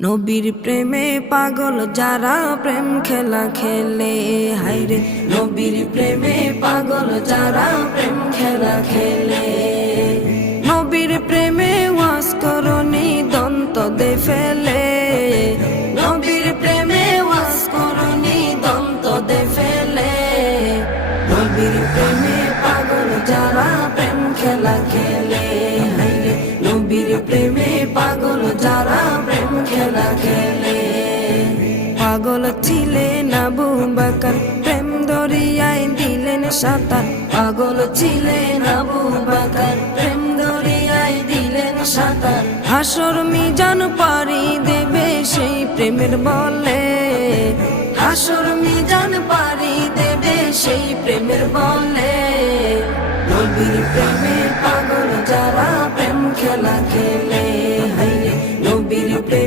নবীর প্রেমে পাগল যারা প্রেম খেলা খেলে, হায়রে নবীর প্রেমে পাগল যারা প্রেম খেলা খেলে। নবীর প্রেমে ওয়াজ করনি দন্ত দে ফেলে, নবীর প্রেমে ওয়াজ করনি দন্ত দে ফেলে। নবীর প্রেমে পাগল যারা প্রেম খেলা খেলে, হায়রে নবীর প্রেমে পাগল যারা প্রেম খেলা খেলে। পাগল ছিলেন আবু বকর, প্রেম দরিয়ায় দিলেন সাঁতার। পাগল ছিলেন আবু বকর, প্রেম দরিয়ায় দিলেন সাঁতার। হাসর মিজান পারি দেবে সেই প্রেমের বলে, হাসর মিজান পারি দেবে সেই প্রেমের বলে। নবীর প্রেমে পাগল যারা প্রেম খেলা খেলে, হায়রে নবীর প্রেমে